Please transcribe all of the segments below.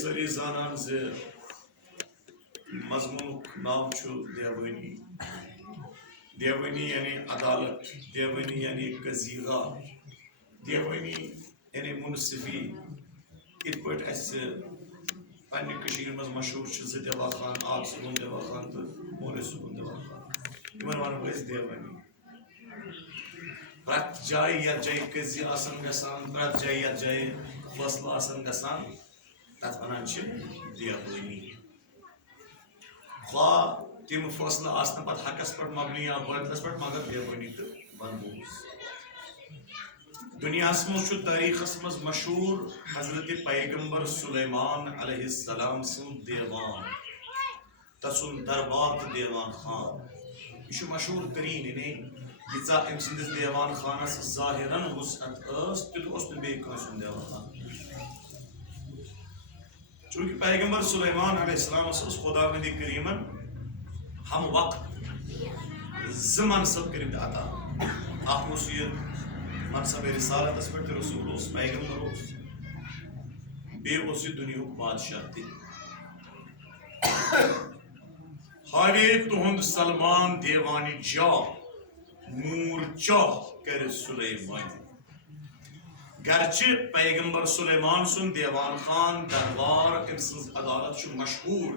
सारी जानान से मजमून नाम देवनी। देवनी यानी अदालत, देवनी यानी कजीगा, देवनी यानी मुनसिफी। इत पे मज मशहूर देवा खान, आप सुबन देवा खान तो मोरे सुबन देवा खान, इन वन देवनी। प्रत जाय यथ जाय कजी आसन गसान, प्रत जाय यथ जाय फैसला आसन गसान, तथ वनान देवनी। खा तम फैसला आसन पे हकस पे मबनी या बातिलस पे, मगर देवनी तो बनबूस। दुनिया मज तारीखस मज मशहूर हजरत पैगम्बर सुलेमान अलैहिस्सलाम सुन देवान, तसुन दरबार तो देवान खान। यह मशहूर तरीन यीचा अम सिंदिस देवान खानस ज़ाहिरन वुसअत तुत बेन देवान खान। चूंकि पैगम्बर सुलेमान अलैहिस्सलाम खुदा नबी करीमन हम वक्त ज मनसब कर अता। मनसब रिसालत पे रसूल पैगम्बर बे दुनिया बादशाह ते। हावे तुहंद सलमान देवानी जा मूर चाह कर सुलेमान। गर्चे पैगम्बर सुलेमान सुन देवान खान दरबार अम सज अदालत मशहूर,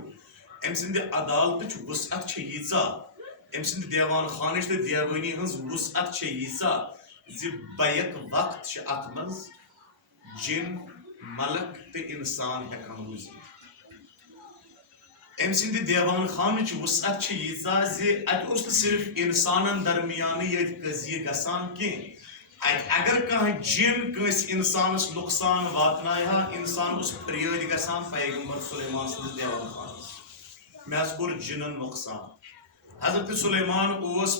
अम सद अदालत वुसअत यीचा, अम सद देवान खान तो देवनी हज वुसअत यीचा बैक वक्त अत मज जिन मलक तो इंसान हेकान रूजित। अम सद देवान खान वुसअत यीचा अत सिर्फ इंसान दरमियान ये कजी गसान कह, अगर कह जिन कंस इंसानस नुकसान वातनाया, इंसान फरियाद गसान पैगम्बर सुलेमान सद देवान खान मे कोर जिनन नुकसान। हजरत सुलेमान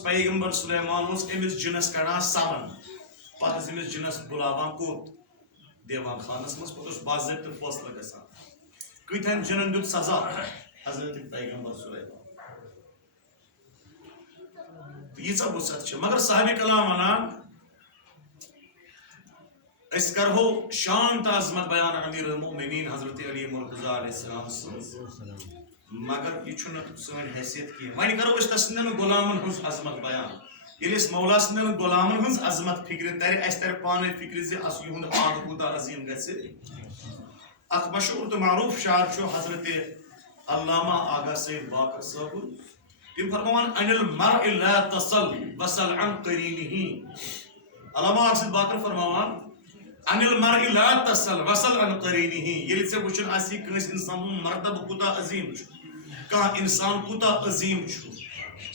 पैगम्बर सुलेमान अमिस जिनस कड़ान समन, पत अमिस जिनस बुलावान कोत देवान खानस मज, पे बाज़ाब्त फैसला गसान कतन जिनन दुत सजा हजरत पैगम्बर सुलेमान। यीचा वुसअत। मगर साहिब कलाम वनान करो शांत अजमत बयान अमीरुल मोमिनीन हजरत अली मुर्तज़ा अलैहिस्सलाम सन्ज, मगर यह सन हैसियत की। वन करो तस्न गुलामन हज अजमत बयान। ये मौला सन गुलामन हज अजमत फिक्र तर तर पाने फिक्र युंद आद कूता अजीम ग। मशहूर तो मारूफ शार हजरत अल्लामा आगा सैयद बाकर साहब, तम फरमान अनिल मर्इ ला तसल वसल अन करीनिही। अल्लामा आगा बाकर फरमान अनिल मर्इ ला तसल वसल अन करीनिही। ये वुचन आसी कंस इंसान मर्तब कूता अजीम, कह इंसान कूता अजीम।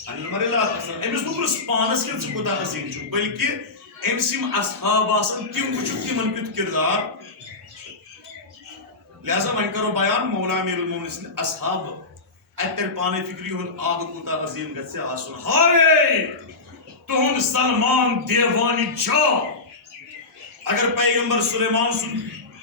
अनिल मर्इ ला तसल अमिस नुस पानस कि कूता अजीम, बल्कि अम्स असहाब आसन तम वुचु तिमन कुत किरदार। लिहाजा वन करो बयान मौला अमीरुल मोमिनीन असहाब अतर पाने फिक्री हुंद आद कूता अजीम गसे आसन। हाय तुहंद सलमान देवानी जा। अगर पैगम्बर सुलेमान सुन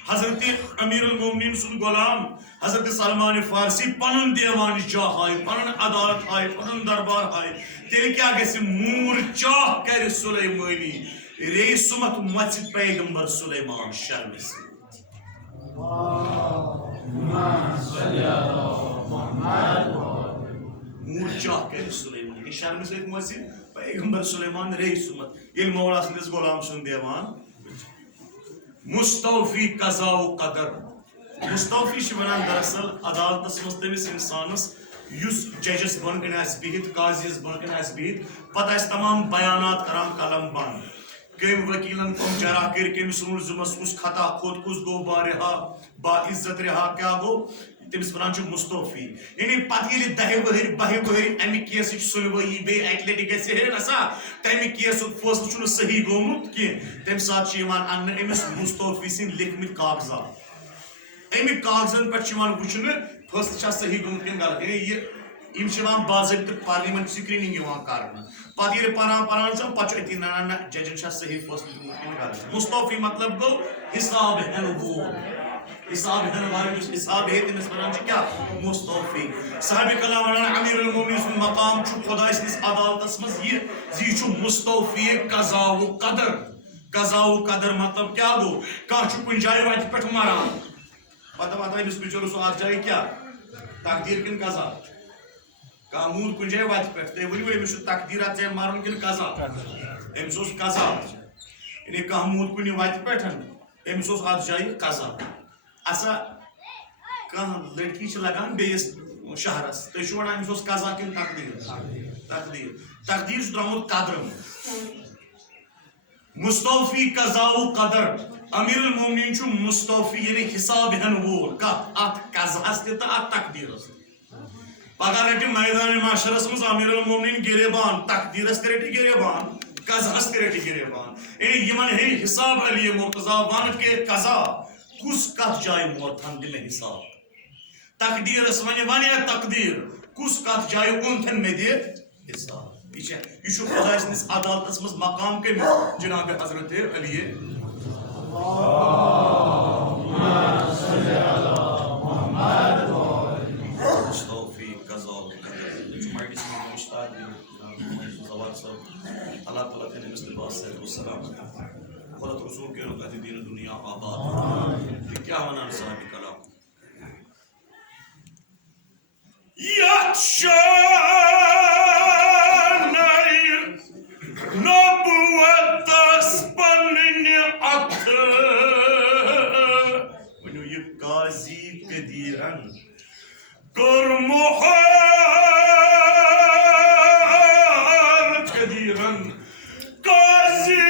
हजरत अमीरुल मोमिनीन सुन गुलाम हजरत सलमान फारसी पन देवानी जा हाय, पन अदालत हाय, पन दरबार हाय, तेल क्या गसे मूर चाह कर सुलेमानी रे सुमत मच पैगम्बर सुलेमान शर्म से। मूर चाह कर सुलेमानी शर्म से मच पैगम्बर सुलेमान रे सुमत। ये मौला सदिस गुलाम सुन देवान मुस्तौफी कज़ा व कदर। मुस्तौफी वनान दरअसल अदालत मज तमिस इंसानस युस जजस बन कन बिहित काजियस बन कन बिहित पता तमाम बयानात करान कलम बंद कम वकीलन कम जरा कर कमिस मुलजमस कुस खता खोद कुस गो बारिहा बा इज्जत रहा क्या गो तमिस वन मुस्तफी यानी पे 10 वहर 12 वहर अमि केस सुनवई बे अटलट गे नसा तमि केस फैसले सही गोमुत कह तम सात अन्न अमिस मुस्तफी सिंद लिखमित कागजात अमिक कागजन पे वुचन फैसले सही गोमुत कि गलत यानी बाज़ाब्त पार्लियामेंट स्क्रीनिंग कर पे पान पे ना जजन सही फैसले गलत मुस्तफी मतलब गो हिसाब हेन वोल हिसाब हेन वाल हिसाब हे तमिस वन क्या मुस्तफी साहिब कलाम वन अमीर अल मोमिनीन सुन मकाम खुदा सिंस अदालतस मज यह मुस्तफी कज़ाउ कदर मतलब क्या गो कह कुन जाय वत पे मरान पता अमिस बिचोर सह अत जाय क्या तकदीर किन कज़ा कह मूद कुन जाय वत पे तुम वो अमिस तकदीर ऐ मारुन किन कज़ा अमिस कज़ा यानी कह मूद कुन वत पे अमिस अत जाय कज़ा असा कह लड़की लगान बेस शहरस तुम वन अमिस कज़ा किन तकदीर द्रामुत कदर मुस्तफी कज़ाउ कदर अमीर अल मोमिनीन मुस्तफी यानी हिसाब हेन वोल अत कज़ास तो अत तकदीरस पगह रटि मैदान माशरस मज अमीर अल मोमिनीन गिरेबान तकदीरस ते रटि गिरेबान कज़ास ते रटि गिरेबान यानी यमन हे हिसाब अली मुर्तजा वन के कज़ा कुस कत जाय मोथन दिल हिसाब तकदीरस वन तकदीर कुस कत जाय उनथन में दे हिसाब यह खुदा सिंस अदालतस मज मकाम के जनाब हजरत अली मुस्तफी कज़ा अल्लाह ताला के नबी सल्लल्लाहु खुदा रसूल के दीन दुनिया आबाद क्या वनान साहिब कलाम नबुवतस पन्न अथ वनु ये काजी कदीरन कर मोहर कदीरन काजी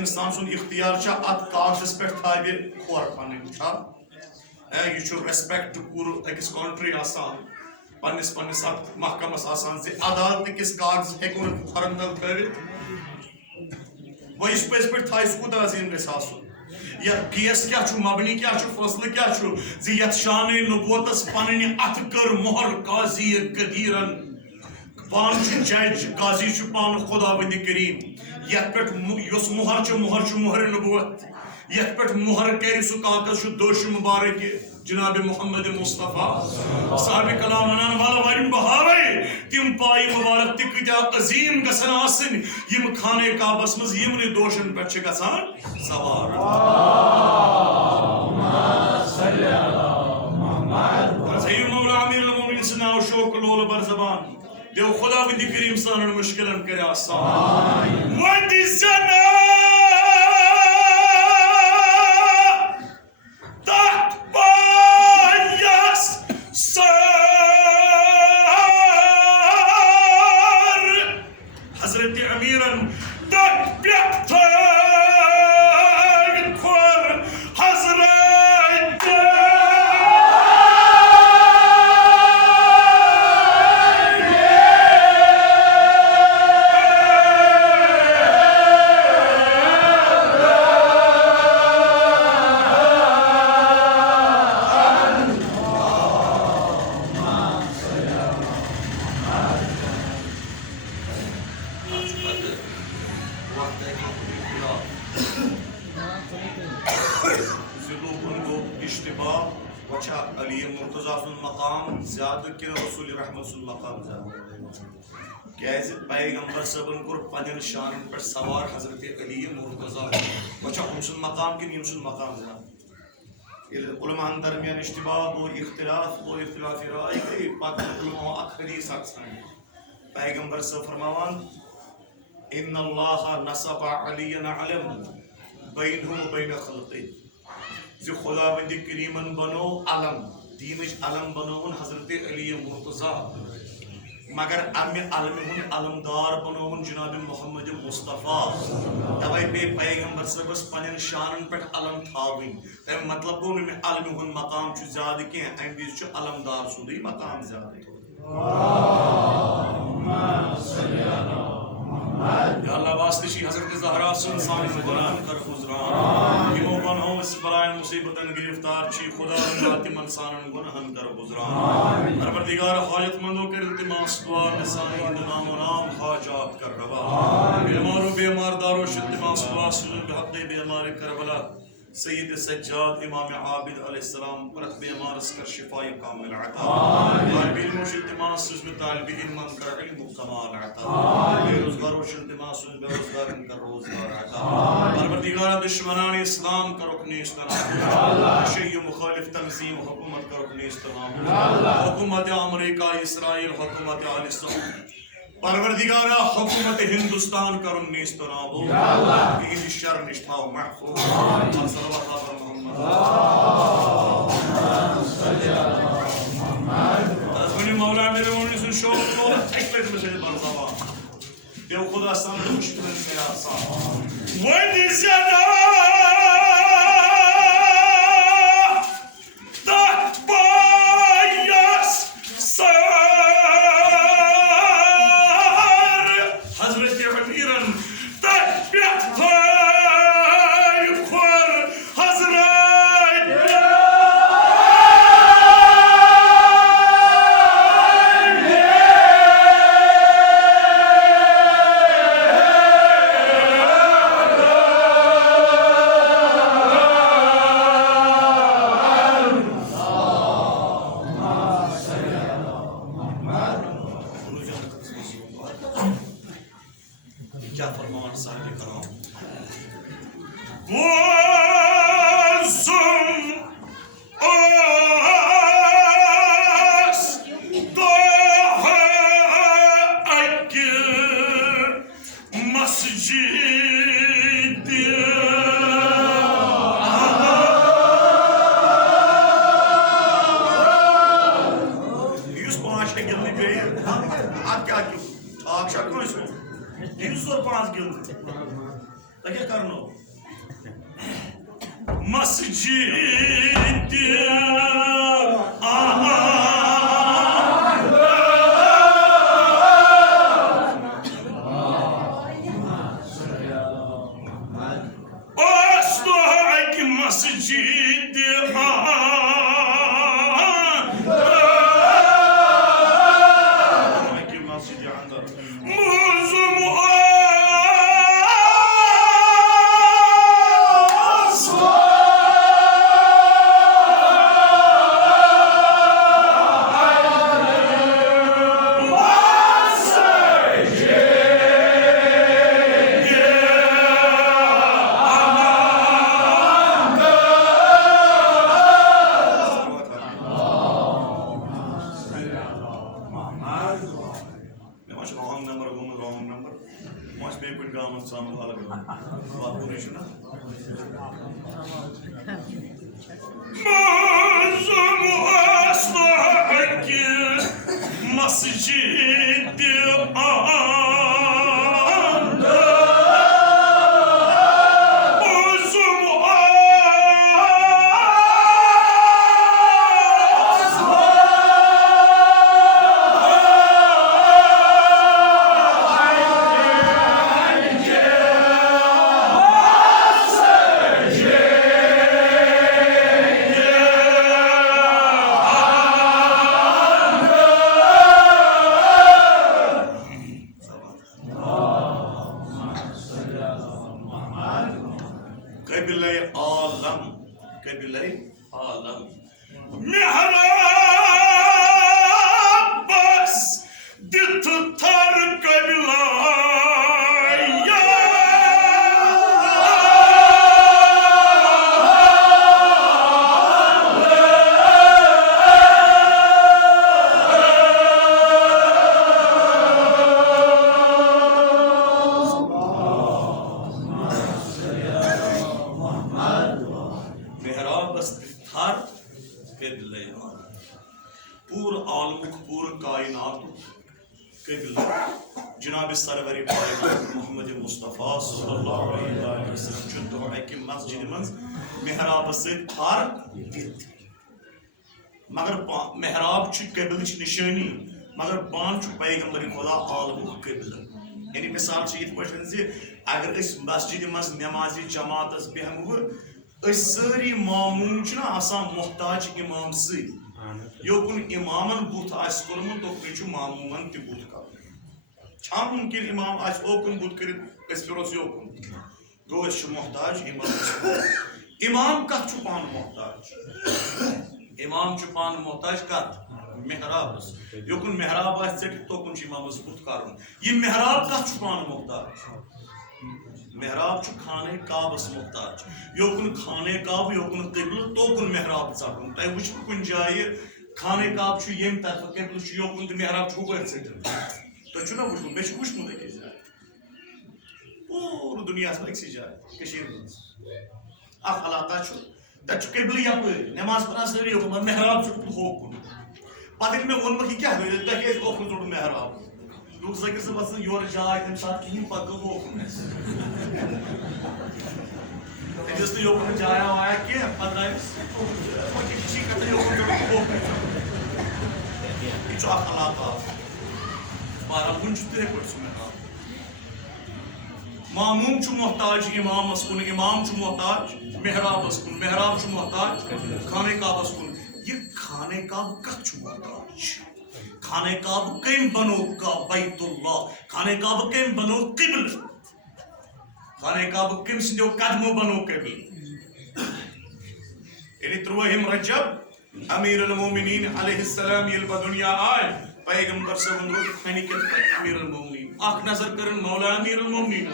इंसान सुन इख्तियार अत कागजस पे थावे खोर पन यह रेस्पेक्ट पूर अकिस कॉन्ट्री पन्निस पन्निस अत महकमस अदालत किस कागज हेको खोरन तल थवित वो इस पे थाय कूत अजीम गस यह केस क्या मबनी क्या फैसले क्या यथ शान नबूवतस पन्न अथ कर मोहर काजी कदीरन पान जज काजी पान खुदा बंद करीम यथ पे मोहर मोहर नबूवत यथ पे मोहर कर सह कागज दोश मुबारक जनाब मोहम्मद मुस्तफ़ा साहिब कलाम वनान वाला वन बहावे तिम पाई मुबारक ति कत्या अजीम गसन आसन यम खाने काबस मज यमने दोशन पे गसान सवार लोल बर जबान देव खुदा विंदी करीम सानन मुश्किलन करे आसान वंदी सना तख्त बायस सर हजरत अमीरन तख्त प्यक्तर खोर हजरत पैगंबर सबन कोर पन शान पे सवार हजरत अली मुर्तजा वचा उमसन मकाम के नियमसन मकाम जा उलमान दरमियान इश्तिबाह और इख्तिलाफ राय के पत उलमा हदीस अक्सन पैगंबर सब फरमावन इन्नल्लाह नसब अलियन अलम बैनहु बैन खल्क़ि जो खुदावंद करीमन बनो अलम दीनच अलम बनोवन हजरत अली मुर्तजा मगर अमे अलमदार बनोवन जनाब मोहम्मद मुस्तफ़ा तवे पे पैगंबर सबस पन शान पे अलम थावन तम मतलब गो मे अलम हुन मकाम ज्यादा कह अम विज अलमदार सुंद मकाम ज्यादा अल्लाह वास्ते हजरत ज़हरा सुन सान गुनाह कर गुजरान इमो बनो इस बलायन मुसीबतन गिरफ्तार छी खुदा तिमन सानन गुनाहन कर गुजरान परवरदिगार हाजतमंदों के इल्तिमास दुआ निसानी नाम व नाम हाजात कर रवा बीमारों बेमार दारो इल्तिमास दुआ सुन हक बीमार करबला सैयद सज्जाद इमाम आबिद अलैहिस्सलाम पर बीमार कर शिफा कामिल अता तालिब इल्म इल्तिमास में तालिब इल्म कर इल्म कमाल अता बेरोजगार इल्तिमास बेरोजगार कर रोजगार अता परवरदिगार दुश्मनान इस्लाम का रुकन इस्लाम शय्य मुखालिफ तंजीम हुकूमत का रुकन इस्लाम हुकूमत अमेरिका इस्राइल हुकूमत आल सऊद परवरदिगारा हुकूमत हिंदुस्तान करुन नेस्तनाबो या अल्लाह इन शर निष्ठाओ महफूज सल्लल्लाहु अलैहि मोहम्मद तस्मीर मौला मेरे मोनी सुन शौक को एक्सपेक्ट में से बरसावा देव खुदा सामने मुश्किल में आसान वंदी सना तख्त बायस sir Masjid Kabile alam, kabile alam. Mihrab bas dit tutar kabilaya. Mihrab bas dit tutar kabilaya. पूर आलमुक पूर कायनात कबिला जनाब सरवरी कायनात मोहम्मद मुस्तफ़ा सल्लल्लाहु अलैहि वसल्लम चुन तो है कि मस्जिद मंज मेहराब से थार दित मगर मेहराब छु कबिल च निशानी मगर पान छु पैगंबर खुदा आलमुक कबिला यानी मिसाल छ इत पठन से अगर इस मस्जिद मंज नमाजी जमात बेहमु सारी मामूम छु ना आसान मोहताज इमाम से योकुन इमामन बुत आस कोरमुन तो किछु मामूमन ति बुत का छा मुमकिन इमाम आस ओकुन बुत कर इस फिरोस योकुन गोश मोहताज इमाम का छुपान मोहताज इमाम छुपान मोहताज का मेहराब योकुन मेहराब आस सेट तो कुन इमाम बुत करन ये मेहराब का छुपान मोहताज मेहराब छु खाने काबस मोहताज योकुन खाने काब योकुन क़िबला तो कुन मेहराब साटुन तय वुछ कुन जाय खाने काब छु येम तरफ क़िबला छु योकुन त मेहराब छु बर सेट तो छु ना वुछ मे छु वुछ मुदे के जाय पूरी दुनिया से एक जाय कशीर अख अलाका छु त छु क़िबला या नमाज पढ़ा सरी योकुन मेहराब छु होकुन पदिन में वन की क्या होय त के ओकुन जोड़ मेहराब लोग zakir से बस योर जाय तम साथ कहीं पग हो जिस तो योकुन जाया आया के पता है वो किसी का तो योकुन जोड़ हो इच अखलाका पारा मुंज ते कोट सुने का मामूम छु मोहताज इमाम अस्कुन इमाम छु मोहताज मेहराब अस्कुन मेहराब छु मोहताज खाने का अस्कुन ये खाने का कछ छु मोहताज खाने काब कम बनो का बैतुल्लाह खाने काब कम बनो क़िबल खाने काब कम सिंधो कदमो बनो क़िबल यानी त्रुहिम रजब अमीर अल मोमिनीन अलैहिस्सलाम ये दुनिया आए पैगंबर से वंदो खाने के अमीर अल मोमिनीन आख नजर करन मौला अमीर अल मोमिनीन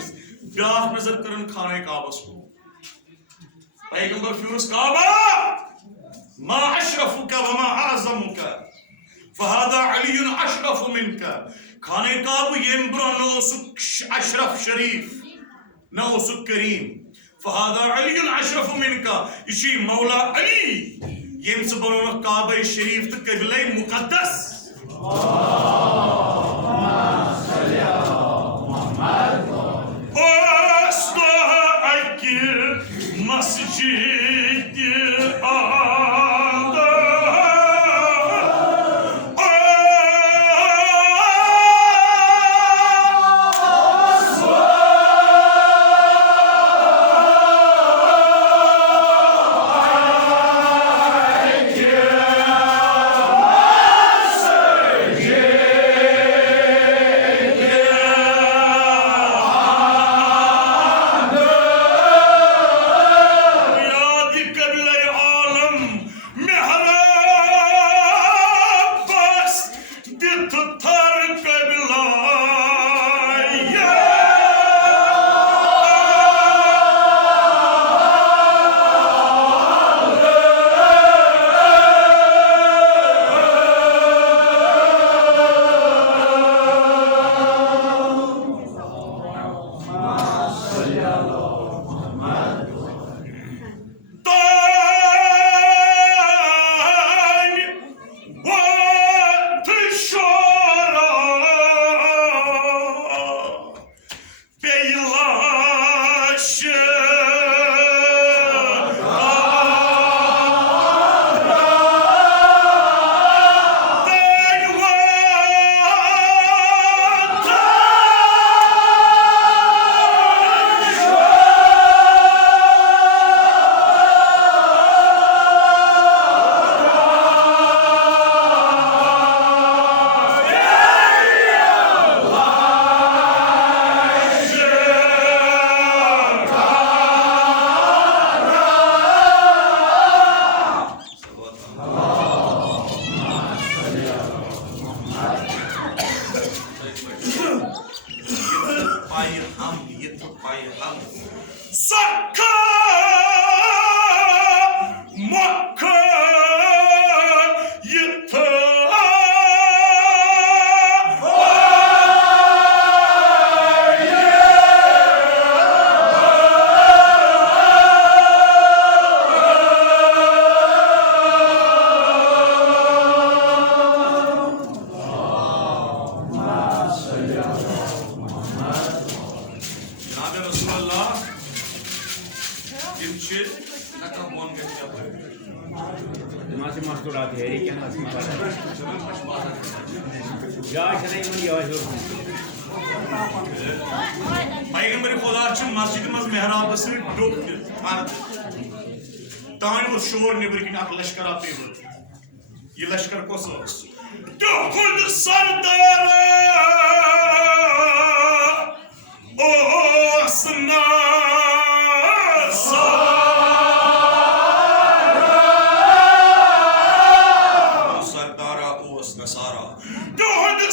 ब्याख नजर करन खाने काबस को पैगंबर फिरोज काबा मा अशरफुका व मा आज़मुका फहादा अलीयुन अशरफ मिनका खाने काब येम ब्रो नौसुक अशरफ शरीफ नौसुक करीम फहादा अलीयुन अशरफ मिनका इसी मौला अली येम से बनो काबे शरीफ तो कबिले मुकद्दस मस्जिद से मस्तूरात है ये क्या ना या चले मन या जो पैगंबर खुदा च मस्जिद मज मेहराब से डुक फर्द तान वो शोर निबर कि अख लश्कर पे ये लश्कर को सोस तो खुद सरदार ओ सना सरदारा ओ नसारा तो खुद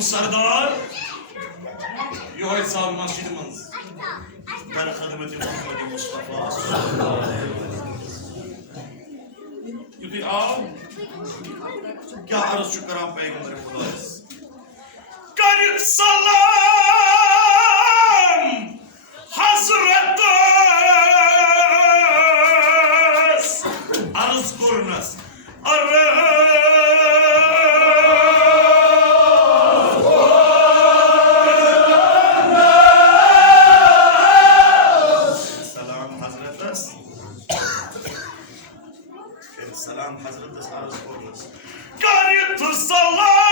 सरदार यो साल मस्जिद मंज दर खदमत मोहम्मद मुस्तफा युति आओ क्या अर्ज करा पैगंबर खुदा कर सलाम हजरत अर्ज करनस अरे सलाम हजरत अर्ज करनस कर सलाम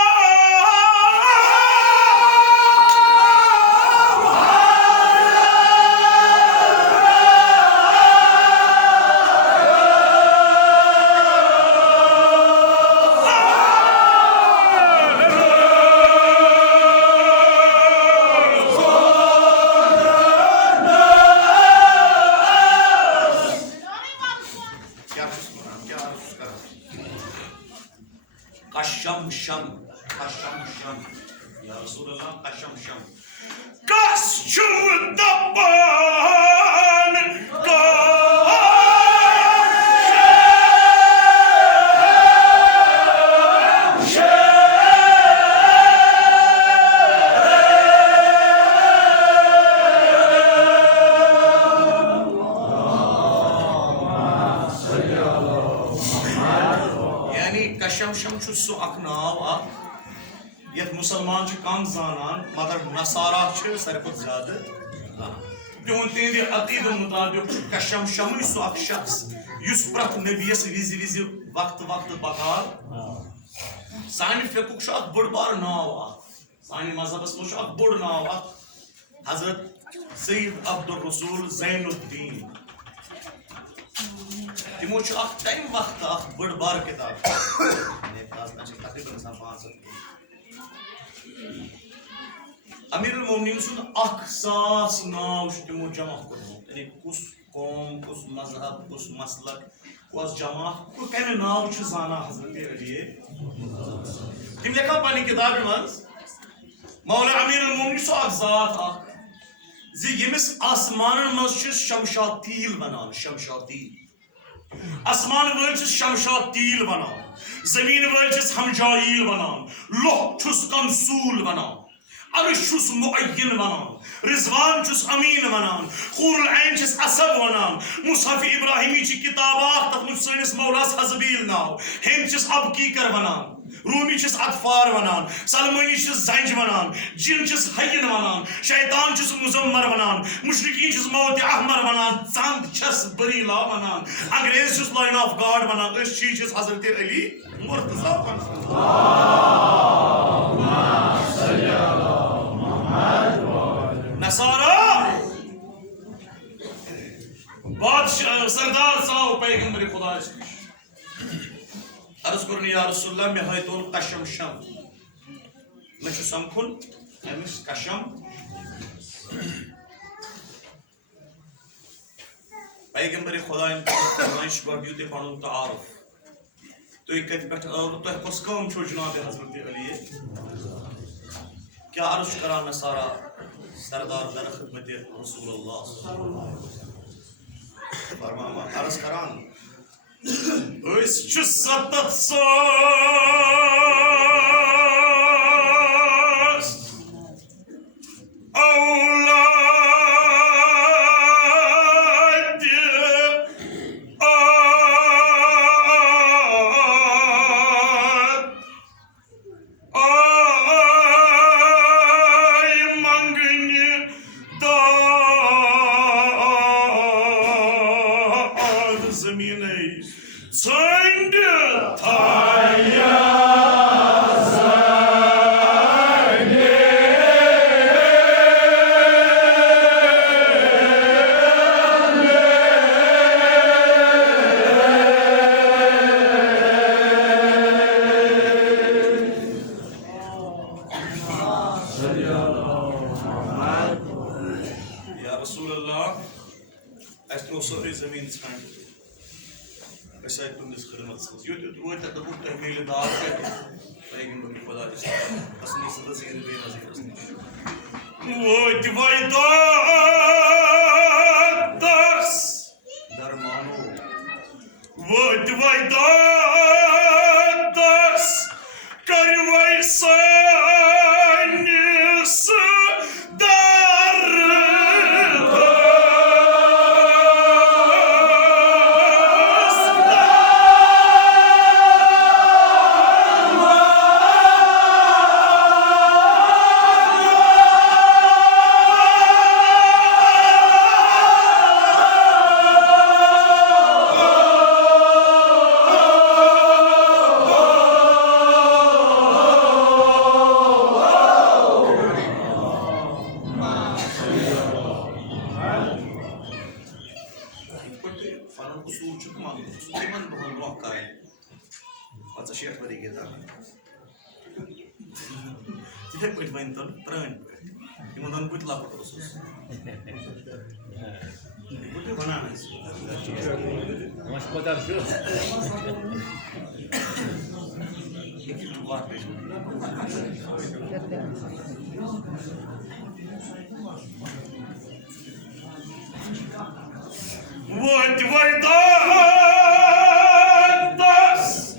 कशम या रसूल अल्लाह कशम कशम दबान का कशम सो अख नाव यथ मुसलमान कम जानान मगर नसारा सारे खुद ज्यादा तिहुन तिहंद अकीद मुताबिक कशम सो अख शख्स युस प्रथ नबीस विज विज वक्त वक्त बकार सान फिकुक अख बड़ बार नाव सान मजहबस मज अख बड़ नाव हजरत सैयद अब्दुल रसूल ज़ैनुद्दीन तिमो टाइम वक्त बड़ बार किताब अमीरुल मोमिनीन सुन अखसास नाव तिमो जमा यानी कुस कौम कुस मजहब कुस मसलक कुस जमा कम नाव जाना हजरत अली तिम लिखा पानी किताब मज मौला अमीरुल मोमिनीन सो ज़ात यमिस आसमान मज शमशातील बनान शमशातील आसमान वल शमशातील बनान जमीन वल हमजाईल बनान लोह छुस कंसूल बनान अर्श छुस मुअय्यन बनान रिजवान छुस अमीन बनान खूरुल ऐन छुस असब बनान मुसहफ इब्राहिमी ची किताबात तथ मुझ सनिस मौलास हजबील नाव हेम छुस अबकीकर बनान रूमी छुस अतफार वनान सलमानी छुस जंज वनान जिन छुस हय्यन वनान शैतान छुस मुजम्मर वनान मुशरिकीन छुस मौत अहमर वनान चांद छुस बरीला वनान अंग्रेज छुस लाइन ऑफ गॉड वनान अस छी छुस हजरत अली मुर्तजा वनान अल्लाहुम्मा सल्ली अला मुहम्मद नसारा बादशाह सरदार साहब पैगंबर खुदा अर्ज कर या रसूलुल्लाह मे हयतोन कशम शम मे छु समखुन अमिस कशम पैगंबर खुदा इन फरमाइश गो युते पणु तारुफ तो कत पे तो कस कौम छो जनाब हजरत अली क्या अर्ज करा मैं सारा सरदार दर खिदमत रसूलुल्लाह फरमा अर्ज करान Ös şu satatsız avlad ay mangını da zemine Söndü Tayya Ya Resulallah Estro sorry zemin sıkıntı Saya tulis khidmat skills. Yo tu वो तक बहुत तहमील दार है पैगंबर की खुदा जिस असली सदा से इन बेना से वो दिवाइदा दस दरमानो वो दिवाइदा दस करवाई सानिस Fanın usul çıkmadı. Süleyman Buhun Muhakkay. Fatsa Şeyh Bari Geda. Tidak pun main ton, peran. Imun ton pun lapor terus. Itu mana nih? Mas kodar şu. İki tuğla beş. Вот войдас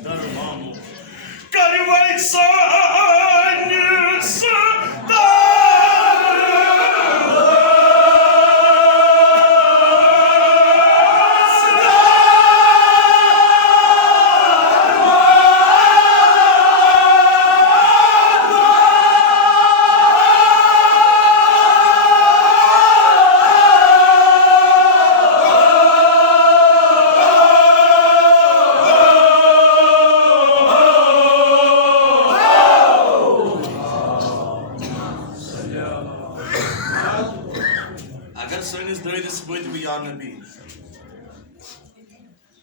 дарману, карвай санис Agar sanis döydesi boyutu bir ya Nabi.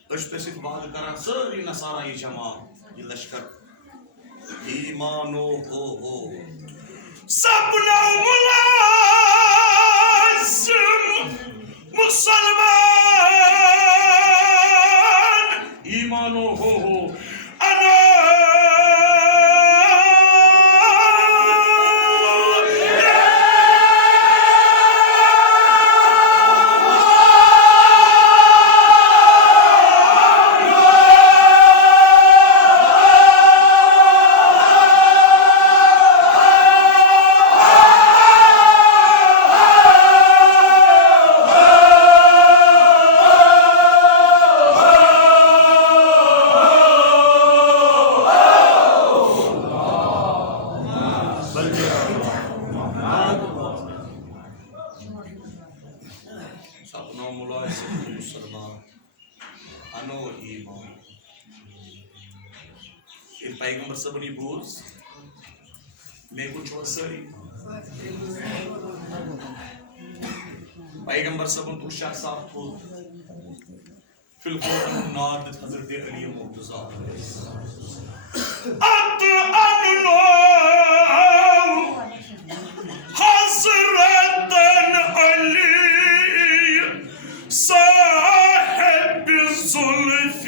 Öşpesit vaad karan sari nasarayı cemaat. Yıllaşkar. İmanu ho. Sabna mulazım Müslüman. İmanu ho. Ana Sapna mulazım Müslüman. Ano iman. Il Peygamber sabuni buz. मैं कुछ और सरी पैगंबर सबन तो शख्स आप हो في القرآن النادت حضرت علي مرتضى حضرت علي صاحب الزلف